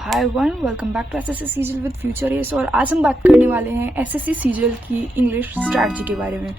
Hi one, welcome back to SSC CGL with future S. और आज हम बात करने वाले हैं एसएससी सीजीएल की इंग्लिश स्ट्रैटेजी के बारे में।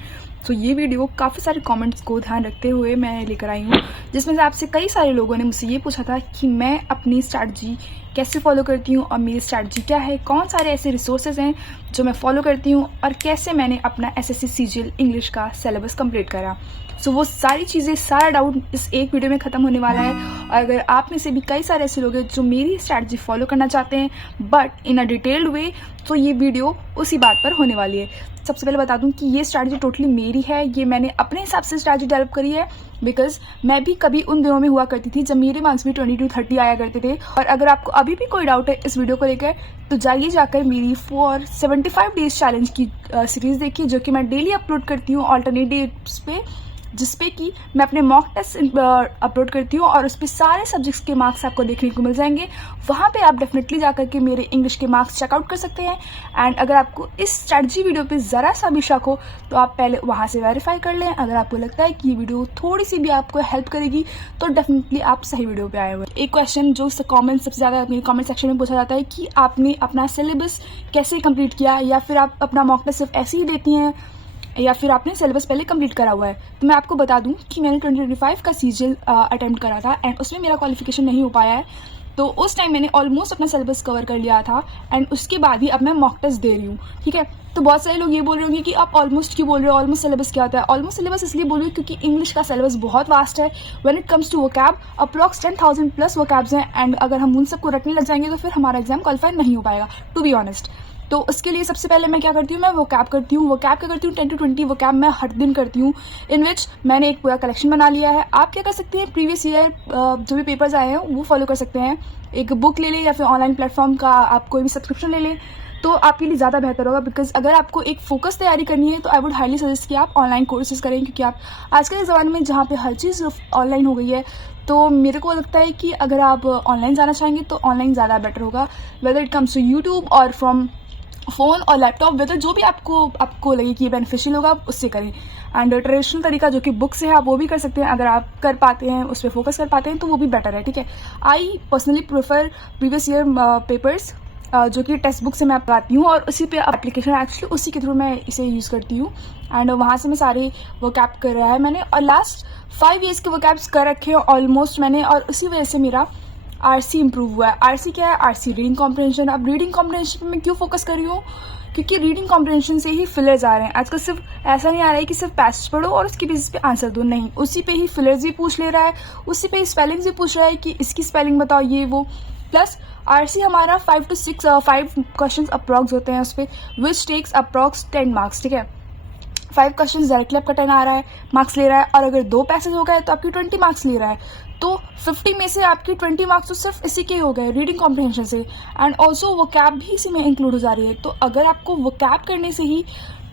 तो ये वीडियो काफ़ी सारे कमेंट्स को ध्यान रखते हुए मैं लेकर आई हूँ, जिसमें से आपसे कई सारे लोगों ने मुझसे ये पूछा था कि मैं अपनी स्ट्रैटेजी कैसे फॉलो करती हूँ और मेरी स्ट्रैटेजी क्या है, कौन सारे ऐसे रिसोर्सेज हैं जो मैं फॉलो करती हूँ और कैसे मैंने अपना एसएससी सीजीएल इंग्लिश का सिलेबस कंप्लीट करा। सो वो सारी चीज़ें, सारा डाउट इस एक वीडियो में ख़त्म होने वाला है। और अगर आप में से भी कई सारे ऐसे लोग हैं जो मेरी स्ट्रैटेजी फॉलो करना चाहते हैं बट इन अ डिटेल्ड वे, तो ये वीडियो उसी बात पर होने वाली है। सबसे पहले बता दूं कि ये स्ट्रैटेजी टोटली मेरी है, ये मैंने अपने हिसाब से स्ट्रैटेजी डेवलप करी है, बिकॉज मैं भी कभी उन दिनों में हुआ करती थी जब मेरे मार्क्स भी 22-30 आया करते थे। और अगर आपको अभी भी कोई डाउट है इस वीडियो को लेकर, तो जाइए जाकर मेरी 75 डेज चैलेंज की सीरीज़ देखिए, जो कि मैं डेली अपलोड करती हूँ ऑल्टरनेट डेज पे, जिसपे कि मैं अपने मॉक टेस्ट अपलोड करती हूँ और उस पर सारे सब्जेक्ट्स के मार्क्स आपको देखने को मिल जाएंगे। वहाँ पे आप डेफिनेटली जाकर के मेरे इंग्लिश के मार्क्स चेकआउट कर सकते हैं। एंड अगर आपको इस स्ट्रैटेजी वीडियो पे ज़रा सा भी शक हो तो आप पहले वहाँ से वेरीफाई कर लें। अगर आपको लगता है कि ये वीडियो थोड़ी सी भी आपको हेल्प करेगी तो डेफिनेटली आप सही वीडियो पे आए हुए। एक क्वेश्चन जो कॉमेंट सबसे ज़्यादा मेरे कॉमेंट सेक्शन में पूछा जाता है कि आपने अपना सिलेबस कैसे कंप्लीट किया, या फिर आप अपना मॉक टेस्ट सिर्फ ऐसे ही देती हैं, या फिर आपने सिलेबस पहले कंप्लीट करा हुआ है। तो मैं आपको बता दूं कि मैंने 2025 का सीजीएल अटेम्प्ट करा था एंड उसमें मेरा क्वालिफिकेशन नहीं हो पाया है। तो उस टाइम मैंने ऑलमोस्ट अपना सिलेबस कवर कर लिया था एंड उसके बाद ही अब मैं मॉक टेस्ट दे रही हूँ, ठीक है। तो बहुत सारे लोग ये बोल रहे होंगे कि आप ऑलमोस्ट क्यों बोल रहे हो, ऑलमोस्ट सिलेबस क्या होता है। ऑलमोस्ट सिलेबस इसलिए बोल रही हूँ क्योंकि इंग्लिश का सिलेबस बहुत वास्ट है। When it comes to vocab, approx 10,000 plus vocabs हैं एंड अगर हम उन सबको रटने लग जाएंगे तो फिर हमारा एग्जाम क्वालिफाई नहीं हो पाएगा, टू बी ऑनेस्ट। तो उसके लिए सबसे पहले मैं क्या करती हूँ, मैं वोकैब करती हूँ। वोकैब क्या करती हूँ, 10 to 20 वोकैब मैं हर दिन करती हूँ, इन विच मैंने एक पूरा कलेक्शन बना लिया है। आप क्या कर सकते हैं, प्रीवियस ईयर जो भी पेपर्स आए हैं वो फॉलो कर सकते हैं। एक बुक ले लें या फिर ऑनलाइन प्लेटफॉर्म का आप कोई भी सब्सक्रिप्शन ले लें तो आपके लिए ज़्यादा बेहतर होगा। बिकॉज अगर आपको एक फोकस तैयारी करनी है तो आई वुड हाईली सजेस्ट कि आप ऑनलाइन कोर्सेज करें, क्योंकि आप आजकल के ज़माने में जहाँ पे हर चीज़ ऑनलाइन हो गई है, तो मेरे को लगता है कि अगर आप ऑनलाइन जाना चाहेंगे तो ऑनलाइन ज़्यादा बेटर होगा। Whether it comes to YouTube और फ्रॉम फ़ोन और लैपटॉप, वेदर जो भी आपको लगे कि ये बेनिफिशियल होगा आप उससे करें। एंड ट्रेडिशनल तरीका जो कि बुक से है आप वो भी कर सकते हैं। अगर आप कर पाते हैं, उस पर फोकस कर पाते हैं तो वो भी बेटर है, ठीक है। I personally prefer previous year papers जो कि टेक्स्ट बुक से मैं पाती हूँ और उसी पे एप्लीकेशन एक्चुअली उसी के थ्रू मैं इसे यूज़ करती हूँ। एंड वहाँ से मैं सारे वोकैब कर रहा है मैंने, और लास्ट 5 ईयर्स के वोकैब्स कर रखे हैं ऑलमोस्ट मैंने, और उसी वजह से मेरा आरसी इंप्रूव हुआ है। आरसी क्या है, आरसी रीडिंग कॉम्प्रहेंशन। अब रीडिंग कॉम्प्रहेंशन पे मैं क्यों फोकस कर रही हूँ, क्योंकि रीडिंग कॉम्प्रहेंशन से ही फिलर्स आ रहे हैं आजकल। सिर्फ ऐसा नहीं आ रहा है कि सिर्फ पैसेज पढ़ो और उसके बेसिस पे आंसर दो, नहीं, उसी पे ही फिलर्स भी पूछ ले रहा है, उसी पे ही स्पेलिंग्स भी पूछ रहा है कि इसकी स्पेलिंग बताओ, ये वो। प्लस आरसी हमारा 5 to 6 5 क्वेश्चन अप्रॉक्स होते हैं उस पर, विच टेक्स अप्रॉक्स 10 मार्क्स, ठीक है। 5 क्वेश्चन डायरेक्टली आपका 10 आ रहा है, मार्क्स ले रहा है, और अगर 2 पैसेज हो गए तो आपकी 20 मार्क्स ले रहा है। तो 50 में से आपकी 20 मार्क्स तो सिर्फ इसी के हो गए, रीडिंग कॉम्प्रहेंशन से। एंड ऑल्सो वोकैब भी इसी में इंक्लूड हो जा रही है। तो अगर आपको वोकैब करने से ही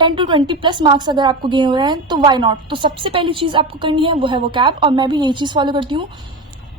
10 to 20 प्लस मार्क्स अगर आपको गेन हो रहे हैं तो वाई नॉट। तो सबसे पहली चीज़ आपको करनी है वो है वोकैब, और मैं भी यही चीज़ फॉलो करती हूँ।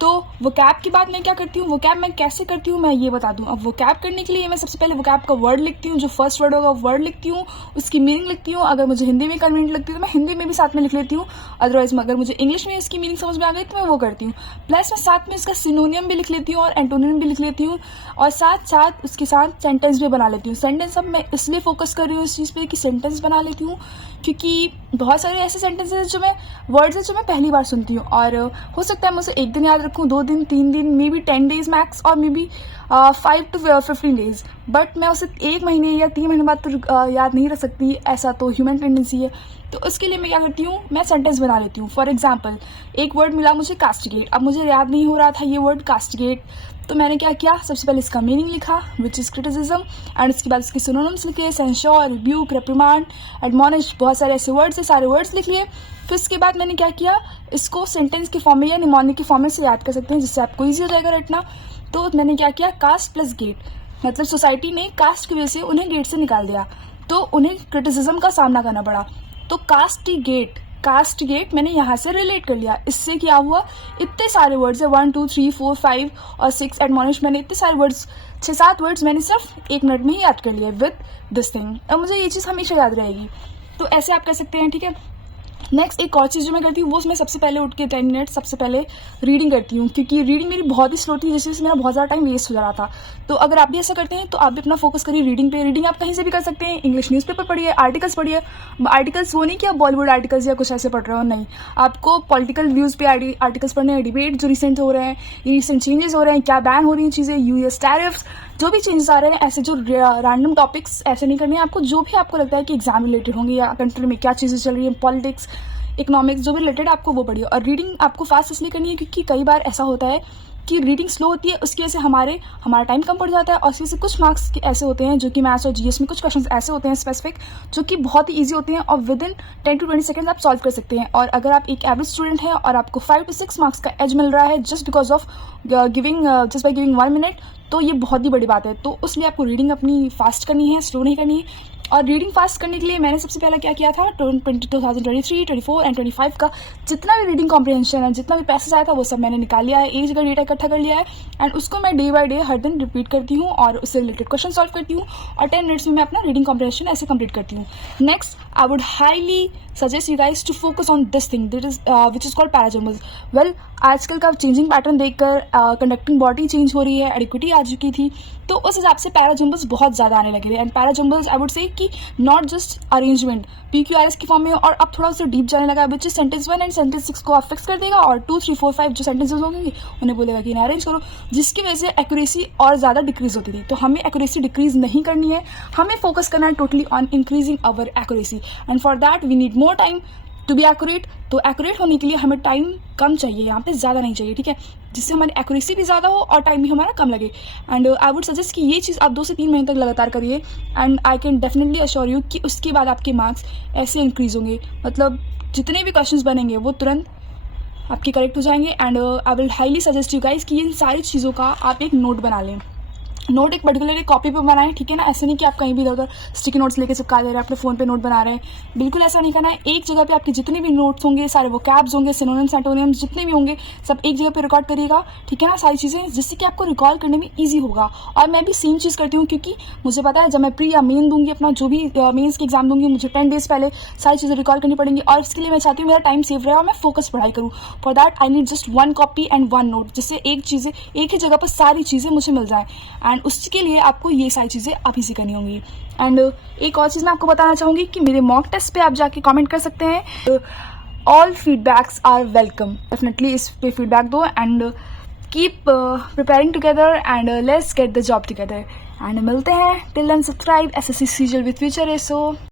तो वोकैब के बाद मैं क्या करती हूँ, वोकैब मैं कैसे करती हूँ मैं ये बता दूँ। अब वोकैब करने के लिए मैं सबसे पहले वोकैब का वर्ड लिखती हूँ, जो फर्स्ट वर्ड होगा वर्ड लिखती हूँ, उसकी मीनिंग लिखती हूँ। अगर मुझे हिंदी में कन्वीनियंट लगती है तो मैं हिंदी में भी साथ में लिख लेती हूँ, अदरवाइज अगर मुझे इंग्लिश में इसकी मीनिंग समझ में आ गई तो मैं वो करती हूँ। प्लस मैं साथ में इसका सिनोनियम भी लिख लेती हूँ और एंटोनियम भी लिख लेती हूँ, और साथ साथ उसके साथ सेंटेंस भी बना लेती हूँ। सेंटेंस अब मैं इसलिए फोकस कर रही हूँ इस चीज़ पे कि सेंटेंस बना लेती हूँ, क्योंकि बहुत सारे ऐसे सेंटेंसेस जो मैं वर्ड्स हैं जो मैं पहली बार सुनती हूँ, और हो सकता है मुझे 1 दिन याद रखूँ, 2 दिन, 3 दिन, मे बी 10 डेज मैक्स, और may be 5 to 15 days, but मैं उसे 1 महीने या 3 महीने बाद तो याद नहीं रख सकती, ऐसा तो ह्यूमन टेंडेंसी है। तो उसके लिए मैं क्या करती हूँ, मैं सेंटेंस बना लेती हूँ। फॉर एग्जाम्पल, एक वर्ड मिला मुझे कास्टिगेट, अब मुझे याद नहीं हो रहा था ये वर्ड कास्टिगेट, तो मैंने क्या किया, सबसे पहले इसका मीनिंग लिखा विच इज़ क्रिटिसिज्म, एंड उसके बाद इसके सिनोनिम्स लिखे, सेंश्योर, रिब्यूक, रिप्रिमांड, एडमॉनिश, बहुत सारे ऐसे वर्ड्स है, सारे वर्ड्स लिख लिए। फिर उसके बाद मैंने क्या किया, इसको सेंटेंस के फॉर्म में या निमोनिक के फॉर्म में से याद कर सकते हैं, जिससे आपको ईजी हो जाएगा रटना। तो मैंने क्या किया, कास्ट प्लस गेट, मतलब सोसाइटी ने कास्ट की वजह से उन्हें गेट से निकाल दिया, तो उन्हें क्रिटिसिज्म का सामना करना पड़ा। तो कास्ट गेट मैंने यहाँ से रिलेट कर लिया। इससे क्या हुआ, इतने सारे वर्ड्स है, 1 2 3 4 5 और 6 एडमॉनिश, मैंने इतने सारे वर्ड्स, 6-7 वर्ड्स मैंने सिर्फ 1 मिनट में ही याद कर लिया विद दिस थिंग। अब मुझे ये चीज़ हमेशा याद रहेगी। तो ऐसे आप कर सकते हैं, ठीक है। नेक्स्ट एक और चीज़ जो मैं करती हूँ वो मैं सबसे पहले उठ के 10 मिनट सबसे पहले रीडिंग करती हूँ, क्योंकि रीडिंग मेरी बहुत ही स्लो थी, जिससे मेरा बहुत ज़्यादा टाइम वेस्ट हो जा रहा था। तो अगर आप भी ऐसा करते हैं तो आप भी अपना फोकस करिए रीडिंग पे। रीडिंग आप कहीं से भी कर सकते हैं, इंग्लिश न्यूज़पेपर पढ़िए, आर्टिकल्स पढ़िए। आर्टिकल्स वो नहीं कि आप बॉलीवुड आर्टिकल्स या कुछ ऐसे पढ़ रहे हो, नहीं, आपको पॉलिटिकल व्यूज़ पे आर्टिकल्स पढ़ने हैं, डिबेट जो रिसेंट हो रहे हैं, रिसेंट चेंजेस हो रहे हैं, क्या बैन हो रही हैं चीज़ें, यूएस टैरिफ्स, जो भी चेंजेस आ रहे हैं, ऐसे जो रैंडम टॉपिक्स ऐसे नहीं करने हैं आपको। जो भी आपको लगता है कि एग्जाम रिलेटेड होंगे या कंट्री में क्या चीज़ें चल रही हैं, पॉलिटिक्स, इकोनॉमिक्स, जो भी रिलेटेड आपको वो पढ़िए। और रीडिंग आपको फास्ट इसलिए करनी है क्योंकि कई बार ऐसा होता है कि रीडिंग स्लो होती है, उसकी वजह से हमारा टाइम कम पड़ जाता है, और उसकी वजह से कुछ मार्क्स ऐसे होते हैं जो कि मैथ्स और जीएस में कुछ क्वेश्चंस ऐसे होते हैं स्पेसिफिक जो कि बहुत ही ईजी होते हैं और विद इन 10 to 20 सेकंड आप सॉल्व कर सकते हैं। और अगर आप एक एवरेज स्टूडेंट हैं और आपको 5 to 6 मार्क्स का एज मिल रहा है just because of just by giving 1 minute, तो ये बहुत ही बड़ी बात है। तो उसलिए आपको रीडिंग अपनी फास्ट करनी है, स्लो नहीं करनी है। और रीडिंग फास्ट करने के लिए मैंने सबसे पहले क्या किया था, 2023, 24 एंड 25 का जितना भी रीडिंग कॉम्प्रिहेंशन है, जितना भी पैसेज आया था, वो सब मैंने निकाल लिया है, एक जगह डेटा इकट्ठा कर लिया है, एंड उसको मैं डे बाय डे हर दिन रिपीट करती हूँ और उससे रिलेटेड क्वेश्चन सॉल्व करती हूँ, और 10 मिनट्स में मैं अपना रीडिंग कॉम्प्रिहेंशन ऐसे कंप्लीट करती हूँ। Next, I would highly suggest you guys to focus on this thing which is called parajumbles. Well, आजकल का चेंजिंग पैटर्न देखकर कंडक्टिंग बॉडी चेंज हो रही है, एडिक्विटी आ चुकी थी, तो उस हिसाब से पैराजम्बल्स बहुत ज़्यादा आने लगे हैं। And parajumbles I would say कि नॉट जस्ट अरेंजमेंट PQRS की फॉर्म में, और अब थोड़ा उससे डीप जाने लगा है, which is sentence 1 and sentence 6 को आप फिक्स कर देगा, और 2, 3, 4, 5 जो सेंटेंसेस होंगे उन्हें बोलेगा कि इन्हें अरेंज करो, जिसकी वजह से एक्यूरेसी और ज़्यादा डिक्रीज होती थी। तो हमें एक्यूरेसी डिक्रीज नहीं करनी है, हमें फोकस करना है totally on increasing our accuracy, and for that we need more time to be accurate. तो एक्यूरेट होने के लिए हमें टाइम कम चाहिए, यहाँ पे ज़्यादा नहीं चाहिए, ठीक है, जिससे हमारी एक्यूरेसी भी ज़्यादा हो और टाइम भी हमारा कम लगे। एंड आई वुड सजेस्ट कि ये चीज़ आप 2 से 3 महीने तक लगातार करिए, and I can definitely assure you कि उसके बाद आपके मार्क्स ऐसे इंक्रीज होंगे, मतलब जितने भी क्वेश्चंस बनेंगे वो तुरंत आपके करेक्ट हो जाएंगे। And I will highly suggest you guys कि इन सारी चीज़ों का आप एक नोट बना लें। नोट एक पर्टिकुलर कॉपी पे बनाएं, ठीक है ना, ऐसे नहीं कि आप कहीं भी इधर उधर स्टिकी नोट्स लेके चिपका दे रहे हैं, अपने फ़ोन पे नोट बना रहे हैं, बिल्कुल ऐसा नहीं करना है। एक जगह पे आपके जितने भी नोट्स होंगे, सारे वोकैब्स होंगे, सिनोनिम्स, एंटोनिम्स जितने भी होंगे, सब एक जगह पे रिकॉर्ड करिएगा, ठीक है ना, सारी चीज़ें, जिससे कि आपको रिकॉल करने में ईजी होगा। और मैं भी सेम चीज़ करती हूँ, क्योंकि मुझे पता है जब मैं प्री या मेन दूंगी, अपना जो भी मेन्स के एग्जाम दूंगी, मुझे 10 डेज पहले सारी चीज़ें रिकॉल करनी पड़ेंगी, और इसके लिए मैं चाहती हूँ मेरा टाइम सेव रहे और मैं फोकस पढ़ाई करूँ। For that I need just 1 copy and 1 note, जिससे एक ही जगह पर सारी चीज़ें मुझे मिल जाएँ, एंड उसके लिए आपको ये सारी चीज़ें अभी से करनी होंगी। एंड एक और चीज़ मैं आपको बताना चाहूँगी कि मेरे मॉक टेस्ट पे आप जाके कमेंट कर सकते हैं। All feedbacks are welcome, definitely इस पे फीडबैक दो, and keep preparing together, and let's get the job together. And मिलते हैं, till then subscribe SSC CGL with future. So